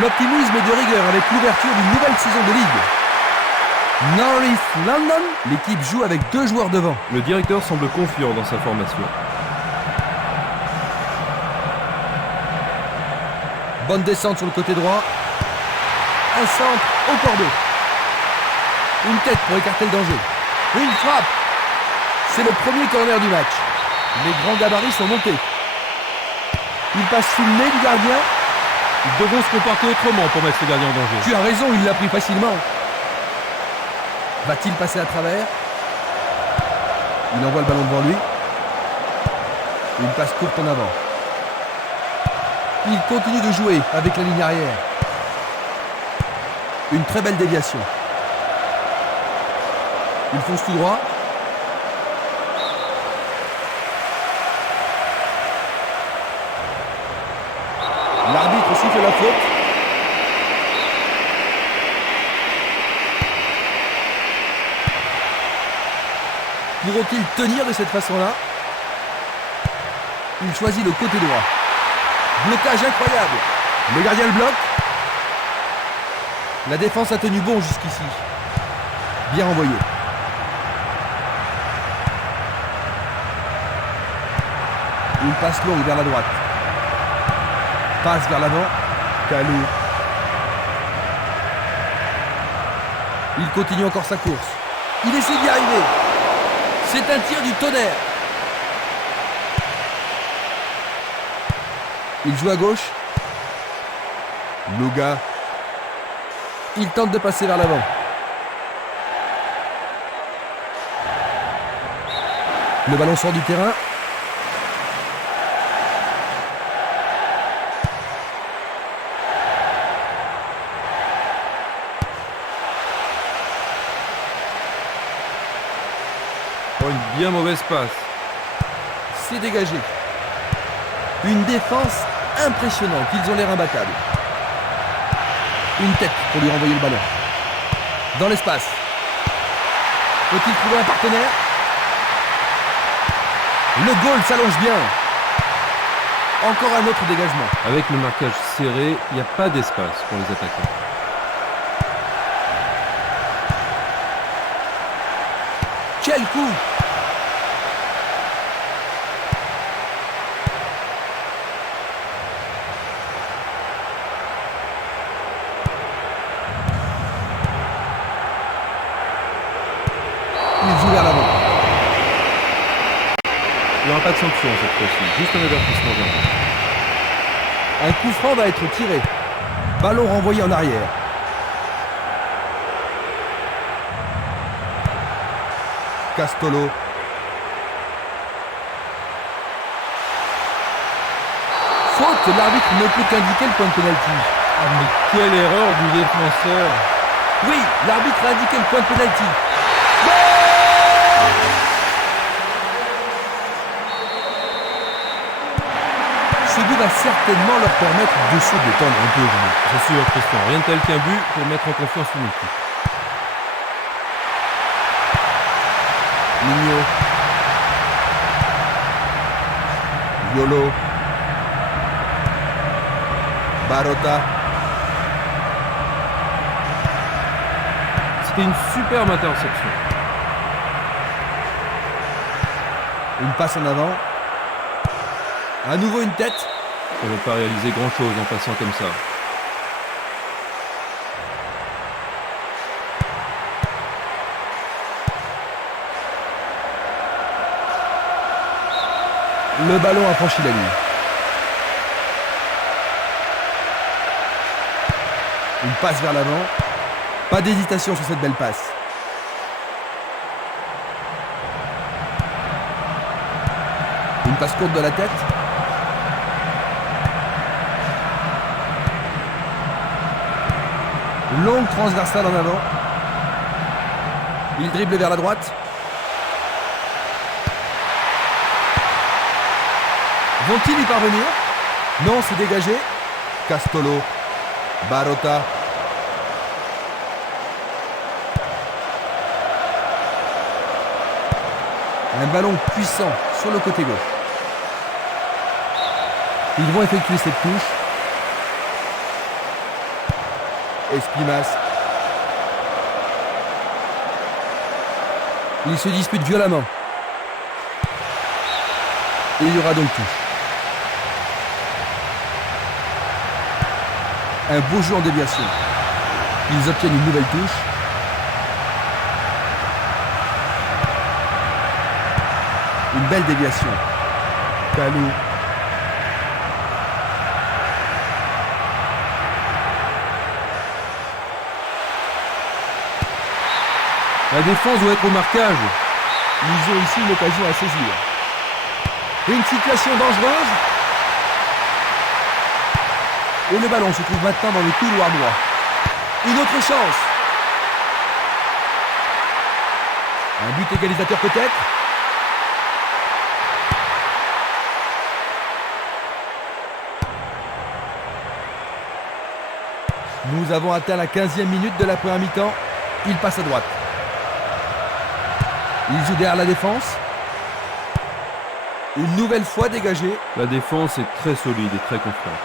L'optimisme est de rigueur avec l'ouverture d'une nouvelle saison de ligue. North London, l'équipe joue avec 2 joueurs devant. Le directeur semble confiant dans sa formation. Bonne descente sur le côté droit. Un centre au cordeau. Une tête pour écarter le danger. Une frappe. C'est le premier corner du match. Les grands gabarits sont montés. Il passe sous le nez du gardien. Ils devront se comporter autrement pour mettre le gardien en danger. Tu as raison, il l'a pris facilement. Va-t-il passer à travers? Il envoie le ballon devant lui. Une passe courte en avant. Il continue de jouer avec la ligne arrière. Une très belle déviation. Il fonce tout droit. L'arbitre siffle la faute. Pourront-ils tenir de cette façon-là? Il choisit le côté droit. Blocage incroyable. Le gardien le bloque. La défense a tenu bon jusqu'ici. Bien renvoyé. Une passe longue vers la droite. Passe vers l'avant. Kalou. Il continue encore sa course. Il essaie d'y arriver. C'est un tir du tonnerre. Il joue à gauche. Luga. Il tente de passer vers l'avant. Le ballon sort du terrain. Une bien mauvaise passe. C'est dégagé. Une défense impressionnante. Ils ont l'air imbattables. Une tête pour lui renvoyer le ballon. Dans l'espace. Peut-il trouver un partenaire? Le goal s'allonge bien. Encore un autre dégagement. Avec le marquage serré, il n'y a pas d'espace pour les attaquants. Quel coup! Il joue vers l'avant. Il n'y aura pas de sanction cette fois-ci, juste un avertissement verbal. Un coup franc va être tiré. Ballon renvoyé en arrière. Castolo. Faute, l'arbitre ne peut qu'indiquer le point de pénalty. Ah mais quelle erreur du défenseur! Oui, l'arbitre a indiqué le point de pénalty. Ce but va certainement leur permettre de se détendre un peu. C'est sûr, Christian, rien de tel qu'un but pour mettre en confiance une équipe. Migno. Yolo. Barota. C'était une superbe interception. Une passe en avant. À nouveau une tête. On ne va pas réaliser grand-chose en passant comme ça. Le ballon a franchi la ligne. Une passe vers l'avant. Pas d'hésitation sur cette belle passe. Une passe courte de la tête. Longue transversale en avant. Il dribble vers la droite. Vont-ils y parvenir? Non, c'est dégagé. Castolo. Barota. Un ballon puissant sur le côté gauche. Ils vont effectuer cette touche. Esprimas. Ils se disputent violemment. Et il y aura donc touche. Un beau jeu en déviation. Ils obtiennent une nouvelle touche. Une belle déviation. Kalou. La défense doit être au marquage. Ils ont ici une occasion à saisir. Une situation dangereuse. Et le ballon se trouve maintenant dans le couloir droit. Une autre chance. Un but égalisateur peut-être. Nous avons atteint la 15e minute de la première mi-temps. Il passe à droite. Il joue derrière la défense. Une nouvelle fois dégagé. La défense est très solide et très confiante.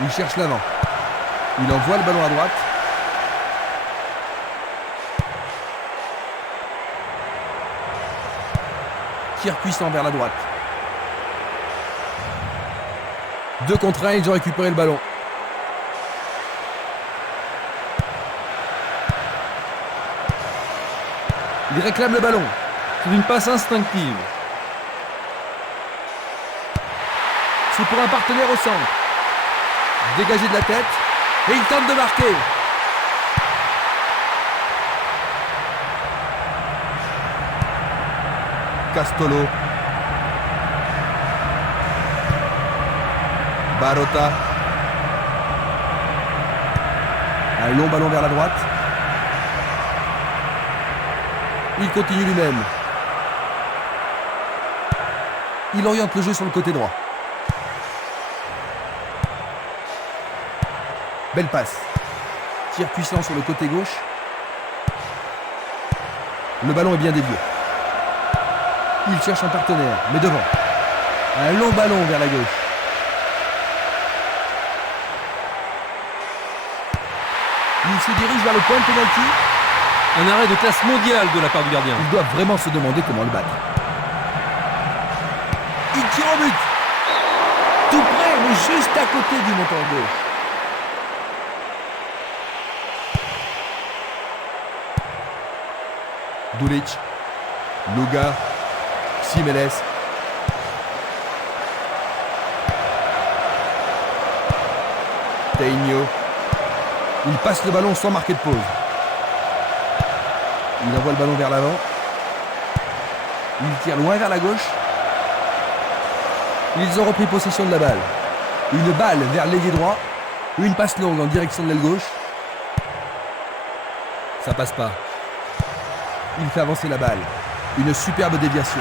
Il cherche l'avant. Il envoie le ballon à droite. Tir puissant vers la droite. 2 contre 1, ils ont récupéré le ballon. Il réclame le ballon. C'est une passe instinctive. C'est pour un partenaire au centre. Dégagé de la tête. Et il tente de marquer. Castolo. Barota. Un long ballon vers la droite. Il continue lui-même. Il oriente le jeu sur le côté droit. Belle passe. Tir puissant sur le côté gauche. Le ballon est bien dévié. Il cherche un partenaire, mais devant. Un long ballon vers la gauche. Il se dirige vers le point de pénalty. Un arrêt de classe mondiale de la part du gardien. Il doit vraiment se demander comment le battre. Il tire au but. Tout près, mais juste à côté du montant gauche. Dulic. Luga. Simeles. Teinho. Il passe le ballon sans marquer de pause. Il envoie le ballon vers l'avant. Il tire loin vers la gauche. Ils ont repris possession de la balle. Une balle vers l'ailier droit. Une passe longue en direction de l'aile gauche. Ça passe pas. Il fait avancer la balle. Une superbe déviation.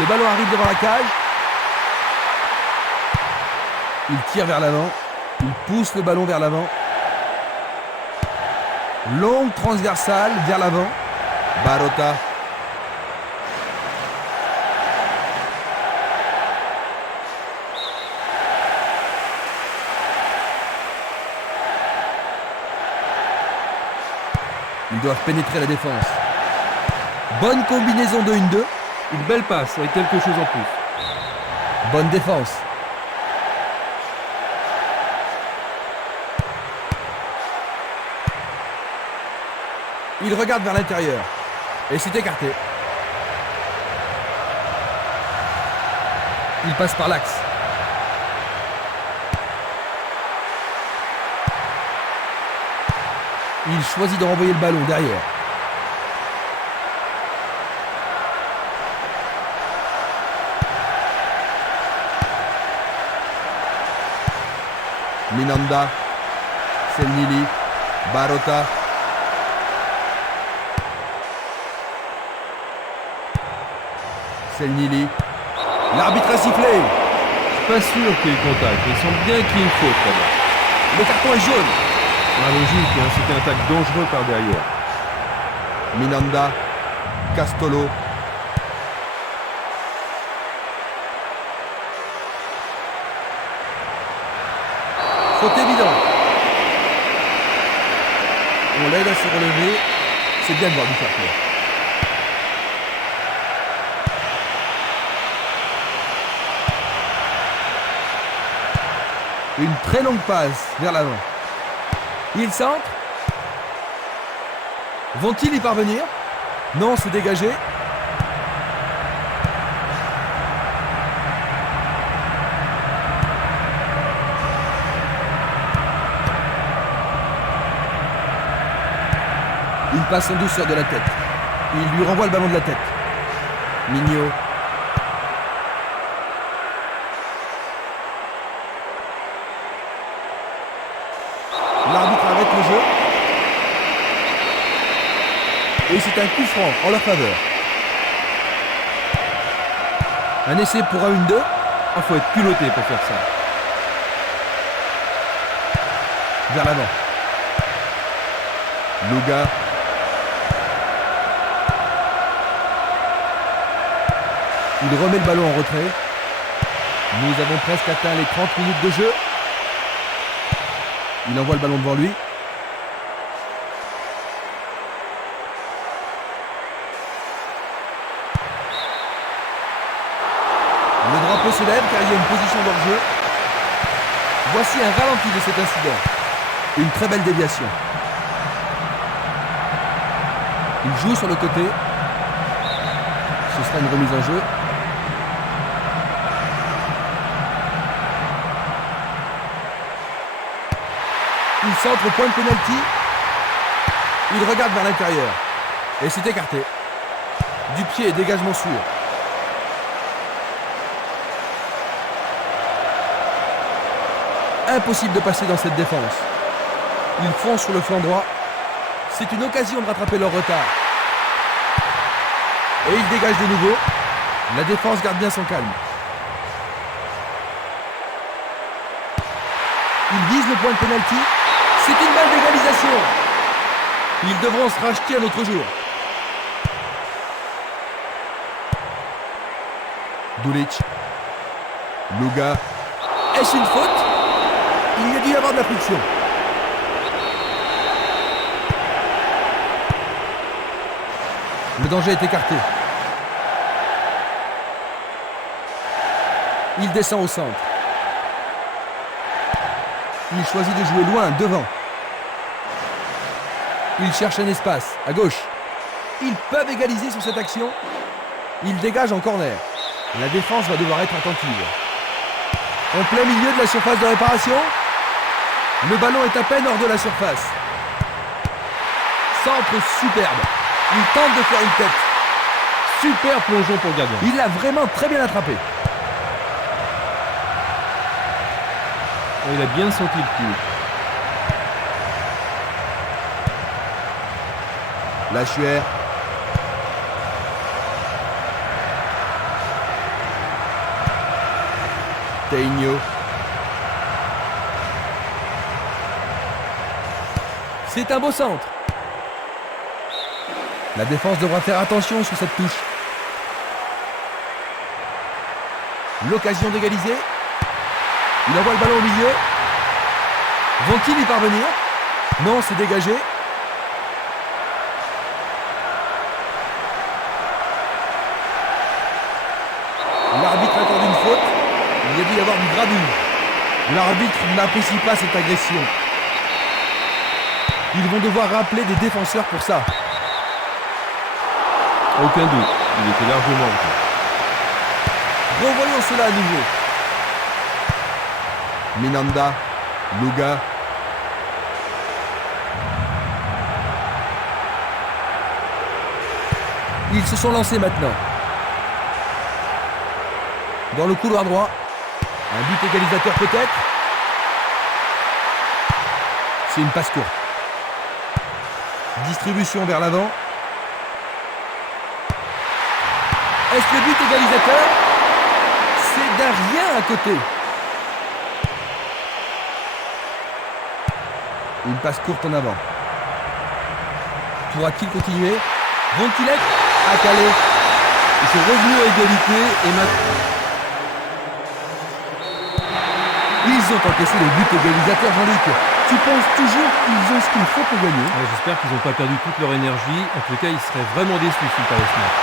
Le ballon arrive devant la cage. Il tire vers l'avant. Il pousse le ballon vers l'avant. Longue transversale vers l'avant. Barota. Ils doivent pénétrer la défense. Bonne combinaison de 1-2. Une belle passe avec quelque chose en plus. Bonne défense. Il regarde vers l'intérieur. Et c'est écarté. Il passe par l'axe. Il choisit de renvoyer le ballon derrière. Minanda. Selnili. Barota. Selnili. L'arbitre a sifflé. Je suis pas sûr qu'il y ait contact. Il semble bien qu'il y ait une faute là-bas. Le carton est jaune. La logique, hein, c'était un tacle dangereux par derrière. Minanda, Castolo. Faute évidente. On l'aide à se relever. C'est bien de voir du fair play. Une très longue passe vers l'avant. Il centre. Vont-ils y parvenir? Non, c'est dégagé. Il passe en douceur de la tête. Il lui renvoie le ballon de la tête. Mignot. L'arbitre arrête le jeu. Et c'est un coup franc en leur faveur. Un essai pour un 1-2. Il faut être culotté pour faire ça. Vers l'avant. Luga. Il remet le ballon en retrait. Nous avons presque atteint les 30 minutes de jeu. Il envoie le ballon devant lui. Le drapeau se lève car il y a une position d'hors-jeu. Voici un ralenti de cet incident. Une très belle déviation. Il joue sur le côté. Ce sera une remise en jeu. Il centre au point de pénalty. Il regarde vers l'intérieur. Et c'est écarté. Du pied et dégagement sûr. Impossible de passer dans cette défense. Ils foncent sur le flanc droit. C'est une occasion de rattraper leur retard. Et ils dégagent de nouveau. La défense garde bien son calme. Ils visent le point de pénalty. C'est une balle d'égalisation. Ils devront se racheter un autre jour. Dulic. Luga. Est-ce une faute? Il y a dû y avoir de la friction. Le danger est écarté. Il descend au centre. Il choisit de jouer loin, devant. Il cherche un espace, à gauche. Ils peuvent égaliser sur cette action. Il dégage en corner. La défense va devoir être attentive. En plein milieu de la surface de réparation. Le ballon est à peine hors de la surface. Centre superbe. Il tente de faire une tête. Super plongeon pour le gardien. Il l'a vraiment très bien attrapé. Il a bien senti le coup. Lachuer. Teigno. C'est un beau centre. La défense devra faire attention sur cette touche. L'occasion d'égaliser. Il envoie le ballon au milieu. Vont-ils y parvenir? Non, c'est dégagé. L'arbitre accorde une faute. Il y a dû y avoir une gravure. L'arbitre n'apprécie pas cette agression. Ils vont devoir rappeler des défenseurs pour ça. Aucun doute, il était largement en jeu. Revoyons cela à nouveau. Minanda, Luga. Ils se sont lancés maintenant. Dans le couloir droit. Un but égalisateur peut-être. C'est une passe courte. Distribution vers l'avant. Est-ce le but égalisateur? C'est d'un rien à côté. Une passe courte en avant. Pourra-t-il continuer? Vont-ils être à Calais? Ils sont revenus à égalité et maintenant... Ils ont encaissé le but égalisateur, Jean-Luc. Tu penses toujours qu'ils ont ce qu'il faut pour gagner? J'espère qu'ils n'ont pas perdu toute leur énergie. En tout cas, ils seraient vraiment déçus s'ils perdent ce match.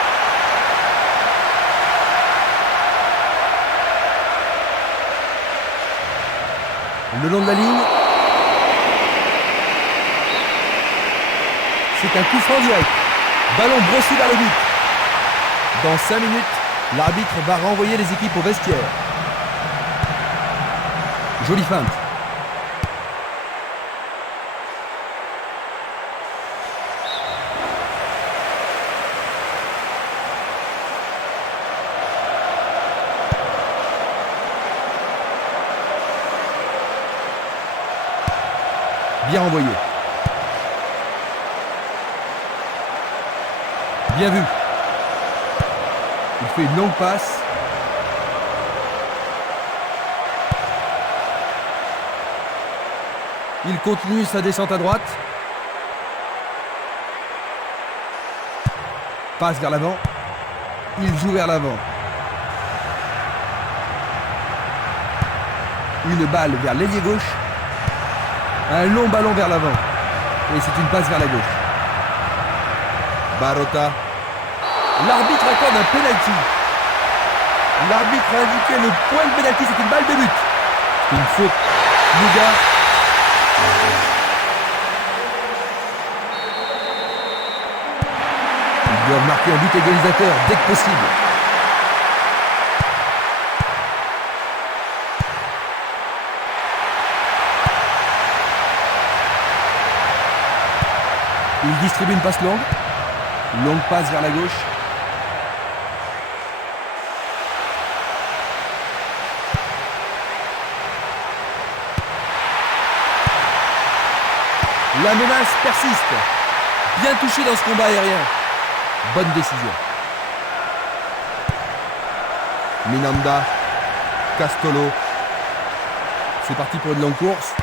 Le long de la ligne. C'est un coup franc direct. Ballon brossé vers le but. Dans 5 minutes, l'arbitre va renvoyer les équipes au vestiaire. Jolie feinte. Bien renvoyé. Bien vu. Il fait une longue passe. Il continue sa descente à droite. Passe vers l'avant. Il joue vers l'avant. Une balle vers l'ailier gauche. Un long ballon vers l'avant. Et c'est une passe vers la gauche. Barota. L'arbitre accorde un penalty. L'arbitre a indiqué le point de penalty, c'est une balle de but. C'est une faute. Luga. Ils doivent marquer un but égalisateur dès que possible. Il distribue une passe longue. Longue passe vers la gauche. La menace persiste. Bien touché dans ce combat aérien. Bonne décision. Minanda. Castolo. C'est parti pour une longue course.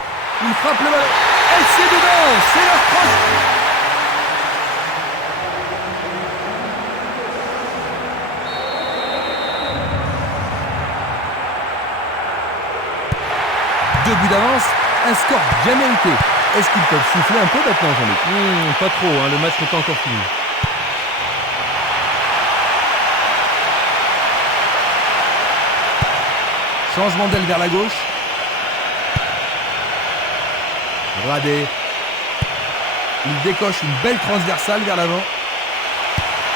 Il frappe le ballon. Et c'est dedans. C'est leur croche. Deux buts d'avance, un score bien mérité. Est-ce qu'ils peuvent souffler un peu maintenant, Jean-Luc? Pas trop, le match n'est pas encore fini. Changement d'aile vers la gauche. Radé. Il décoche une belle transversale vers l'avant.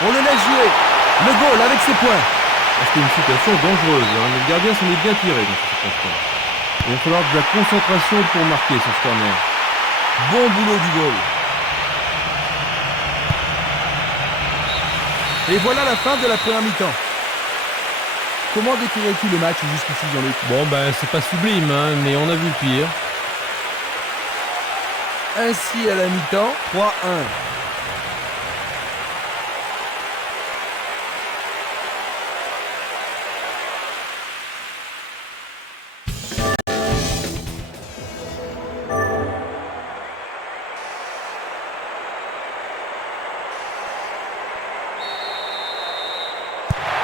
On le laisse jouer. Le goal avec ses points. C'était une situation dangereuse, mais le gardien s'en est bien tiré dans cette circonstance. Il va falloir de la concentration pour marquer sur ce corner. Bon boulot du goal. Et voilà la fin de la première mi-temps. Comment décrirais-tu le match jusqu'ici, Jean-Luc? Bon, c'est pas sublime, mais on a vu le pire. Ainsi à la mi-temps, 3-1.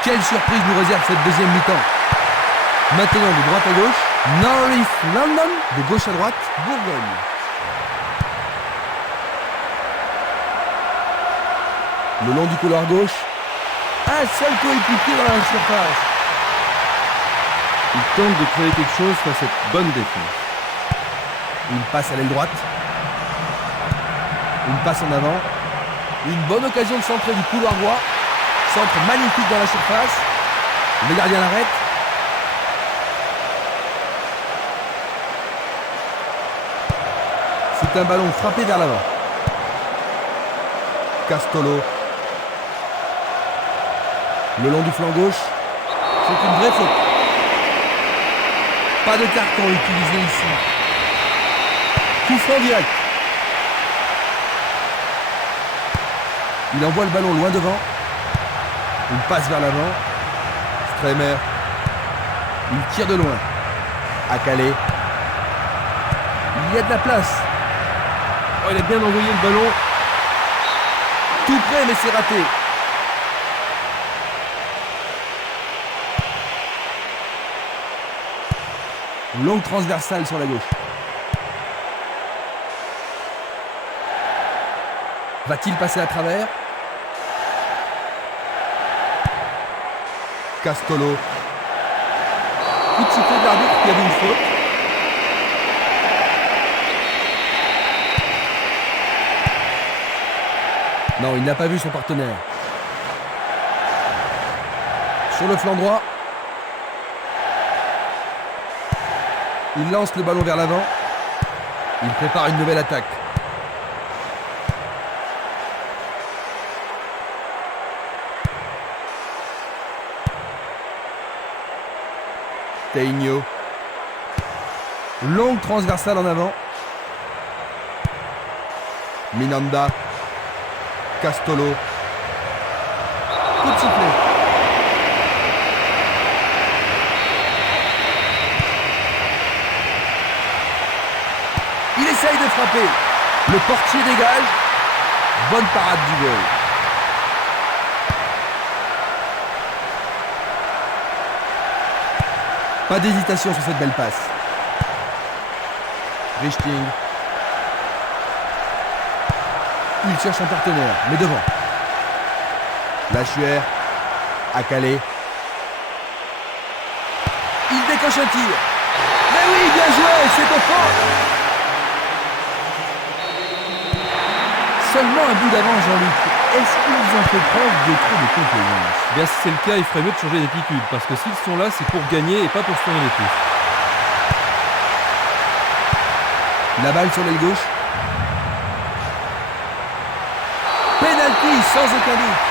Quelle surprise nous réserve cette deuxième mi-temps. Maintenant de droite à gauche, North London, de gauche à droite, Bourgogne. Le long du couloir gauche, un seul coéquipier dans la surface. Il tente de créer quelque chose face à cette bonne défense. Une passe à l'aile droite. Une passe en avant. Une bonne occasion de centrer du couloir droit. Centre magnifique dans la surface. Le gardien l'arrête. C'est un ballon frappé vers l'avant. Castolo. Le long du flanc gauche. C'est une vraie faute. Pas de carton utilisé ici. Coup franc direct. Il envoie le ballon loin devant. Une passe vers l'avant. Stremer. Il tire de loin. À Calais. Il y a de la place. Oh, il a bien envoyé le ballon. Tout près, mais c'est raté. Longue transversale sur la gauche. Va-t-il passer à travers? Castolo. Coup de sifflet de l'arbitre qui a vu une faute. Non, il n'a pas vu son partenaire. Sur le flanc droit. Il lance le ballon vers l'avant. Il prépare une nouvelle attaque. Teinho. Longue transversale en avant. Minanda. Castolo. Coup de sifflet. Il essaye de frapper. Le portier dégage. Bonne parade du goal. Pas d'hésitation sur cette belle passe. Richting. Il cherche un partenaire, mais devant. Lachuer. À Calais. Il décoche un tir. Mais oui, bien joué, c'est au fond. Seulement un bout d'avance, Jean-Luc. Est-ce qu'ils ont fait preuve de trop de complaisance? Bien, si c'est le cas, il ferait mieux de changer d'attitude. Parce que s'ils sont là, c'est pour gagner et pas pour se tourner les pouces. La balle sur l'aile gauche. Penalty, sans aucun doute.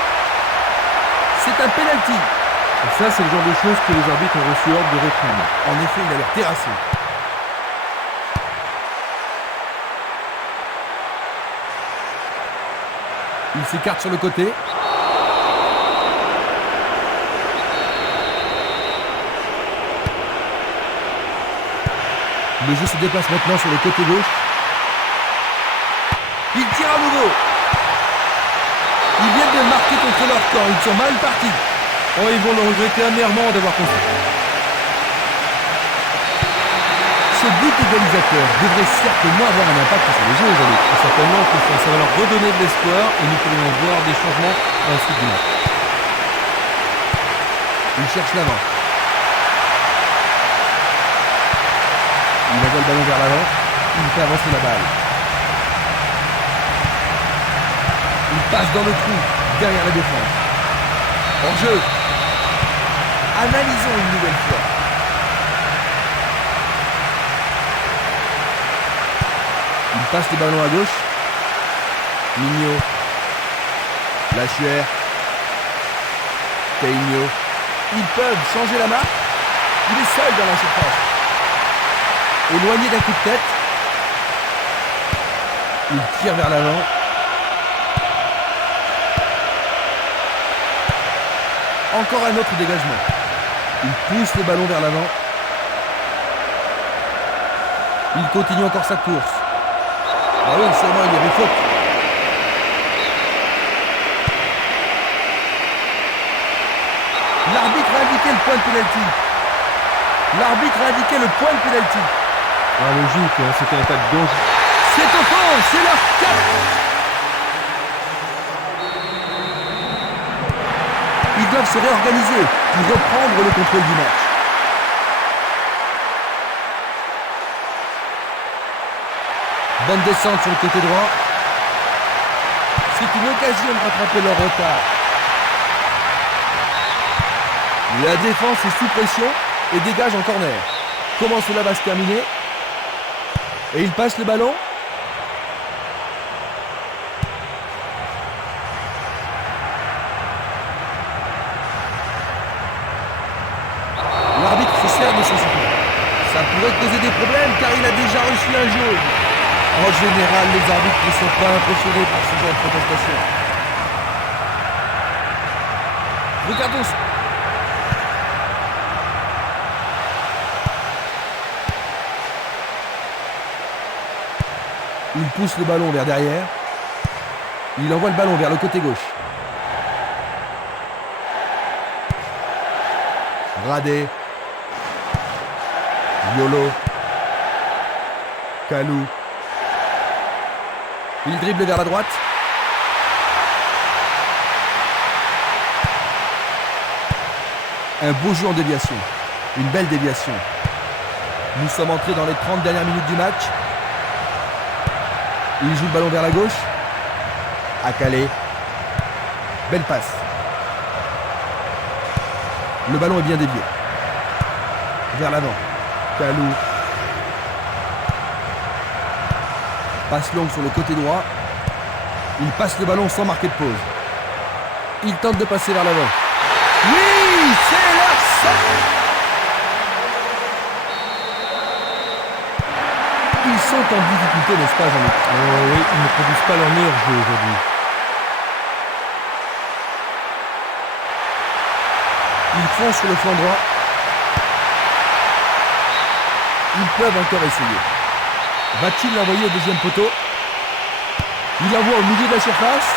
C'est un penalty. Et ça, c'est le genre de choses que les arbitres ont reçu ordre de reprendre. En effet, il a l'air terrassé. Il s'écarte sur le côté. Le jeu se déplace maintenant sur le côté gauche. Il tire à nouveau. Ils viennent de marquer contre leur camp. Ils sont mal partis. Oh, ils vont le regretter amèrement d'avoir construit. Ce but égalisateur devrait certainement avoir un impact sur les jeux, Jean-Luc. Certainement que ça va leur redonner de l'espoir et nous pourrions voir des changements dans la suite du match. Il cherche l'avant. Il envoie le ballon vers l'avant. Il fait avancer la balle. Il passe dans le trou, derrière la défense. En jeu. Analysons une nouvelle fois. Il passe le ballon à gauche. Mignot. Lachuer. Teinho. Ils peuvent changer la marque. Il est seul dans la surface. Éloigné d'un coup de tête. Il tire vers l'avant. Encore un autre dégagement. Il pousse le ballon vers l'avant. Il continue encore sa course. Ah oui, sûrement il y avait faute. L'arbitre a indiqué le point de pénalty. L'arbitre a indiqué le point de pénalty. Ah, logique, hein, c'était un attaque dangereux. C'est au fond, c'est leur 4. Ils doivent se réorganiser pour reprendre le contrôle du match. Bonne descente sur le côté droit. C'est une occasion de rattraper leur retard. La défense est sous pression et dégage en corner. Comment cela va se terminer? Et il passe le ballon. L'arbitre se sert de son support. Ça pourrait causer des problèmes car il a déjà reçu un jaune. En général, les arbitres ne sont pas impressionnés par ce genre de protestation. Regardons. Il pousse le ballon vers derrière. Il envoie le ballon vers le côté gauche. Radé. Yolo. Kalou. Il dribble vers la droite. Un beau jeu en déviation. Une belle déviation. Nous sommes entrés dans les 30 dernières minutes du match. Il joue le ballon vers la gauche. À Calais. Belle passe. Le ballon est bien dévié. Vers l'avant. Kalou. Passe longue sur le côté droit. Il passe le ballon sans marquer de pause. Il tente de passer vers l'avant. Oui, c'est leur centre. Ils sont en difficulté, n'est-ce pas, Jean-Luc? Oui, ils ne produisent pas leur meilleur jeu aujourd'hui. Ils foncent sur le flanc droit. Ils peuvent encore essayer. Va-t-il l'envoyer au deuxième poteau? Il l'envoie au milieu de la surface.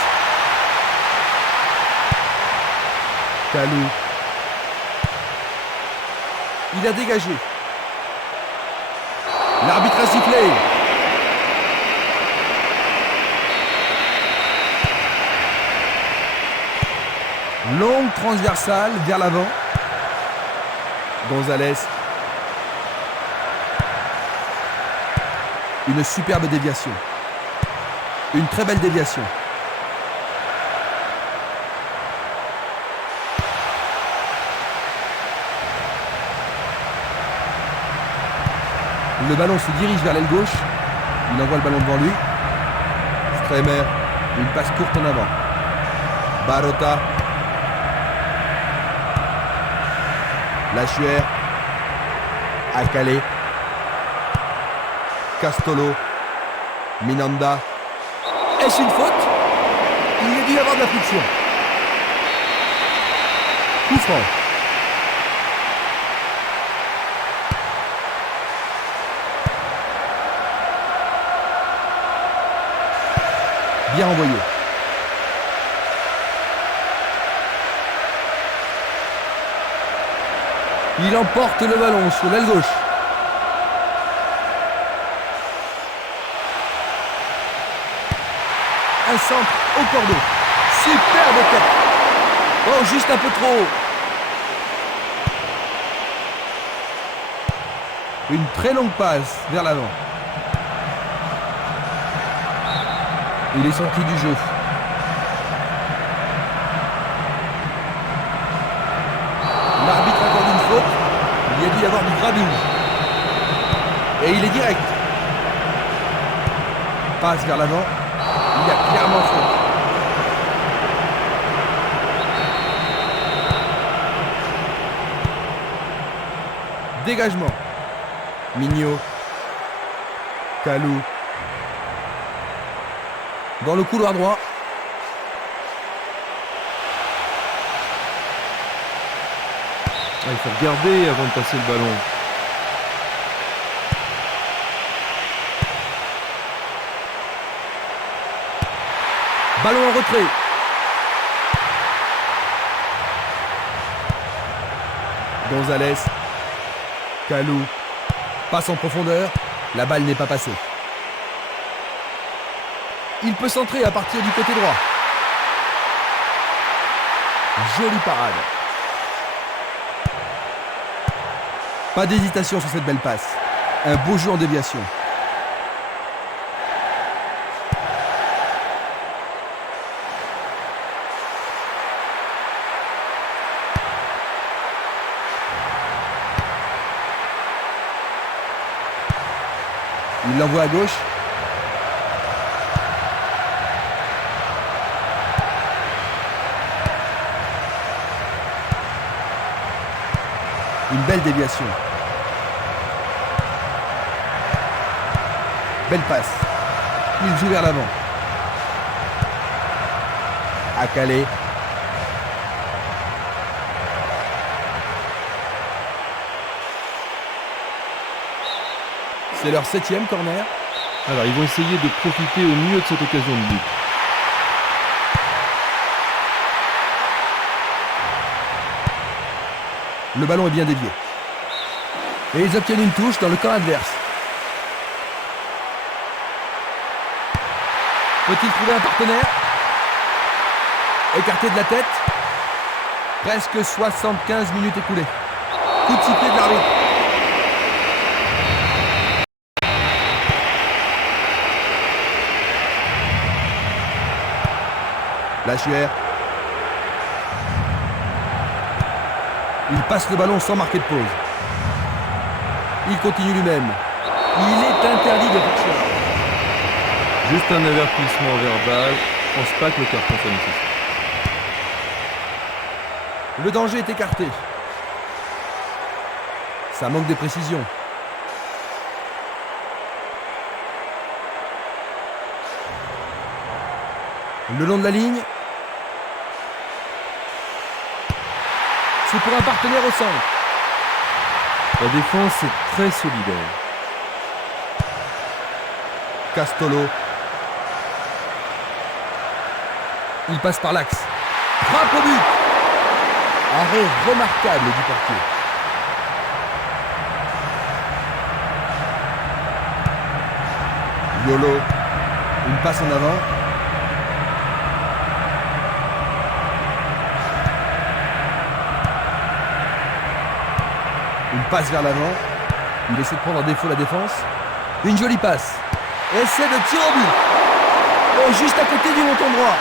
Kalou. Il a dégagé. L'arbitre a sifflé. Longue transversale vers l'avant. Gonzalez. Une superbe déviation. Une très belle déviation. Le ballon se dirige vers l'aile gauche. Il envoie le ballon devant lui. Stremer. Une passe courte en avant. Barota. Lachuer. À Calais. Castolo. Minanda. Est-ce une faute? Il a dû y avoir de la friction. Coup franc. Bien envoyé. Il emporte le ballon sur l'aile gauche. Un centre au cordeau. Superbe tête. Oh, juste un peu trop haut. Une très longue passe vers l'avant. Il est sorti du jeu. L'arbitre accorde une faute. Il y a dû y avoir du grabuge. Et il est direct. Passe vers l'avant. Il y a clairement faute. Dégagement. Mignot. Kalou. Dans le couloir droit. Il faut regarder avant de passer le ballon. Ballon en retrait. Gonzalez. Kalou. Passe en profondeur. La balle n'est pas passée. Il peut centrer à partir du côté droit. Jolie parade. Pas d'hésitation sur cette belle passe. Un beau jeu en déviation. Il l'envoie à gauche. Une belle déviation. Belle passe. Il joue vers l'avant. À Calais. C'est leur 7e corner. Alors, ils vont essayer de profiter au mieux de cette occasion de but. Le ballon est bien dévié. Et ils obtiennent une touche dans le camp adverse. Peut-il trouver un partenaire? Écarté de la tête. Presque 75 minutes écoulées. Coup de sifflet de l'arbitre. Lachuer. Il passe le ballon sans marquer de pause. Il continue lui-même. Il est interdit de faire cela. Juste un avertissement verbal. Je pense pas que le carton soit nécessaire. Le danger est écarté. Ça manque de précision. Le long de la ligne. C'est pour un partenaire au centre. La défense est très solidaire. Castolo. Il passe par l'axe. Frappe au but. Arrêt remarquable du portier. Yolo. Une passe en avant. Une passe vers l'avant. Il essaie de prendre en défaut la défense. Une jolie passe. Essai de tir au but. Oh, juste à côté du montant droit.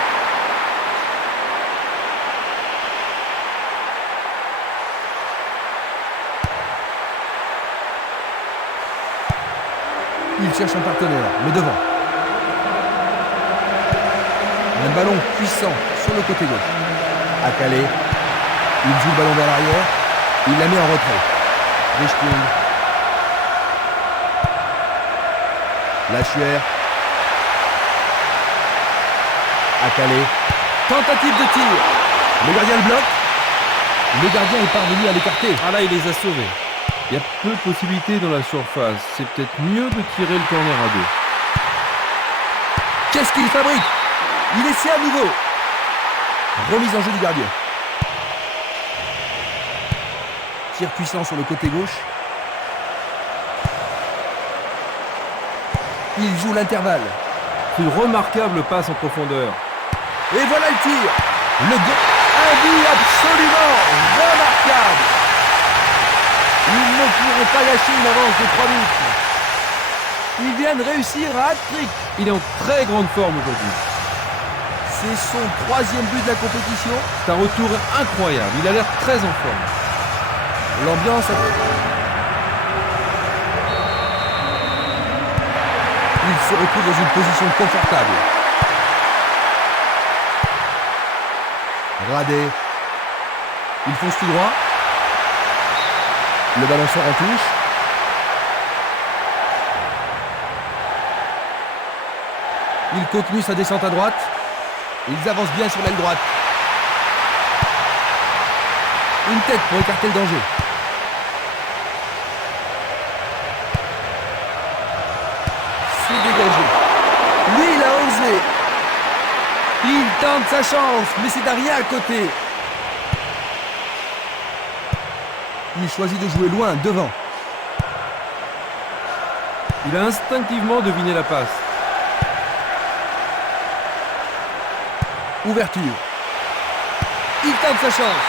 Il cherche un partenaire, mais devant. Un ballon puissant sur le côté gauche. À Calais. Il joue le ballon vers l'arrière. Il la met en retrait. Richting. Lachuer. À Calais. Tentative de tir. Le gardien le bloque. Le gardien est parvenu à l'écarter. Ah là, il les a sauvés. Il y a peu de possibilités dans la surface. C'est peut-être mieux de tirer le corner à deux. Qu'est-ce qu'il fabrique? Il essaie à nouveau. Remise en jeu du gardien. Tir puissant sur le côté gauche. Il joue l'intervalle. Une remarquable passe en profondeur. Et voilà le tir. Un but absolument remarquable. Il ne pourrait pas lâcher une avance de 3 buts. Il vient de réussir un hat-trick. Il est en très grande forme aujourd'hui. C'est son 3e but de la compétition. C'est un retour incroyable. Il a l'air très en forme. L'ambiance Il se retrouve dans une position confortable. Radé. Il fonce tout droit. Le ballon sort en touche. Il continue sa descente à droite. Ils avancent bien sur l'aile droite. Une tête pour écarter le danger. C'est dégagé. Lui, il a osé. Il tente sa chance, mais c'est derrière à côté. Il choisit de jouer loin, devant. Il a instinctivement deviné la passe. Ouverture. Il tente sa chance.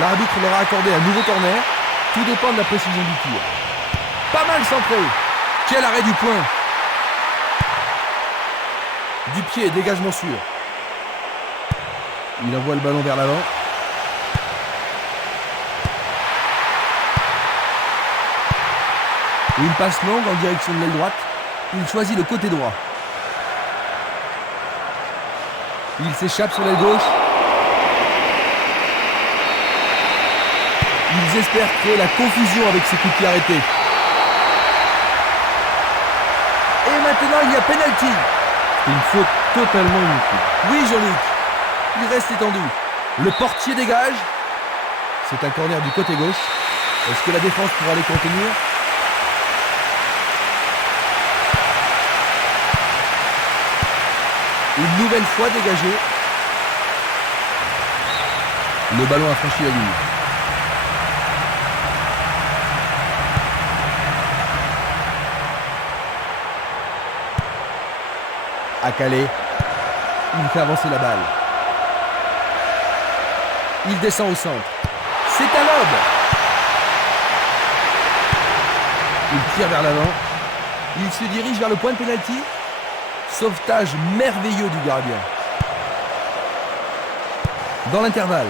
L'arbitre leur a accordé un nouveau corner. Tout dépend de la précision du tir. Pas mal centré. Quel arrêt du point. Du pied, dégagement sûr. Il envoie le ballon vers l'avant. Une passe longue en direction de l'aile droite. Il choisit le côté droit. Il s'échappe sur l'aile gauche. Ils espèrent créer la confusion avec ces coups de pied arrêtés. Et maintenant, il y a pénalty. Une faute totalement inutile. Oui, Jean-Luc. Il reste étendu. Le portier dégage. C'est un corner du côté gauche. Est-ce que la défense pourra les contenir? Une nouvelle fois dégagé. Le ballon a franchi la ligne. À Calais. Il fait avancer la balle. Il descend au centre. C'est un lob. Il tire vers l'avant. Il se dirige vers le point de pénalty. Sauvetage merveilleux du gardien. Dans l'intervalle.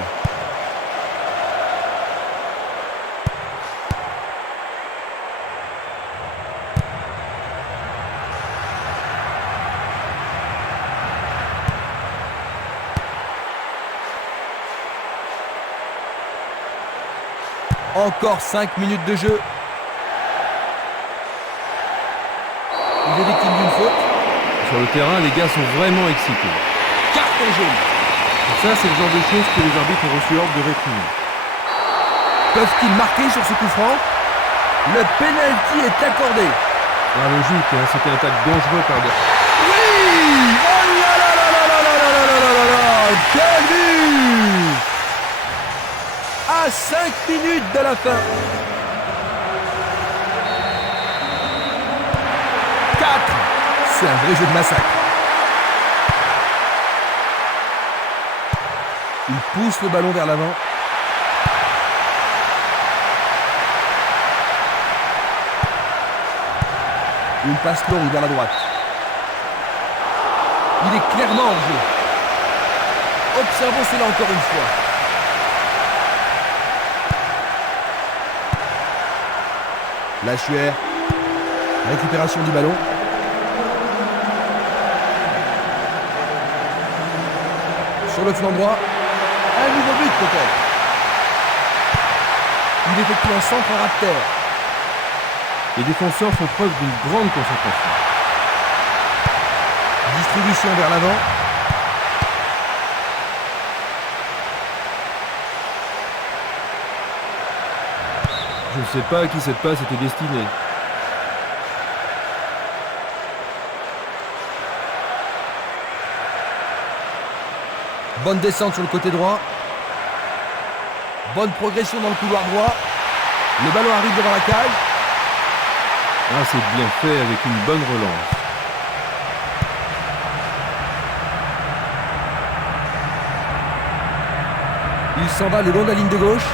Encore 5 minutes de jeu. Il est victime d'une faute. Sur le terrain, les gars sont vraiment excités. Carton jaune. Ça, c'est le genre de choses que les arbitres ont reçu ordre de réprimer. Peuvent-ils marquer sur ce coup franc? Le penalty est accordé. Ah, logique, hein, c'était un tacle dangereux par derrière. Oui! Oh là là là là là là là là là là là! Quel but! À 5 minutes de la fin. 4. C'est un vrai jeu de massacre. Il pousse le ballon vers l'avant. Une passe longue vers la droite. Il est clairement en jeu. Observons cela encore une fois. Lachuer. Récupération du ballon. Sur le flanc droit. Un nouveau but peut-être. Il effectue un centre à ras de terre. Les défenseurs font preuve d'une grande concentration. Distribution vers l'avant. Je ne sais pas à qui cette passe était destinée. Bonne descente sur le côté droit. Bonne progression dans le couloir droit. Le ballon arrive devant la cage. Ah, c'est bien fait avec une bonne relance. Il s'en va le long de la ligne de gauche.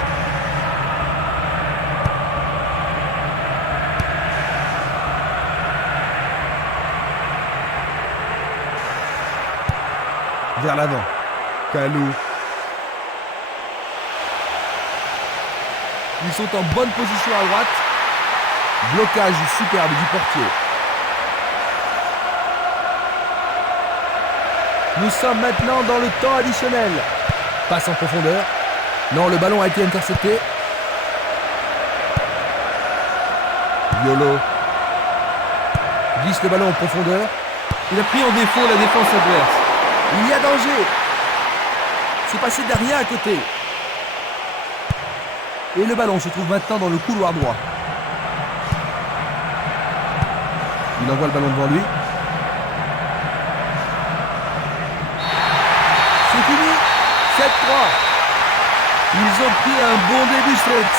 Vers l'avant. Kalou. Ils sont en bonne position à droite. Blocage superbe du portier. Nous sommes maintenant dans le temps additionnel. Passe en profondeur. Non, le ballon a été intercepté. Yolo. Glisse le ballon en profondeur. Il a pris en défaut la défense adverse. Il y a danger. C'est passé derrière à côté. Et le ballon se trouve maintenant dans le couloir droit. Il envoie le ballon devant lui. C'est fini. 7-3. Ils ont pris un bon début sur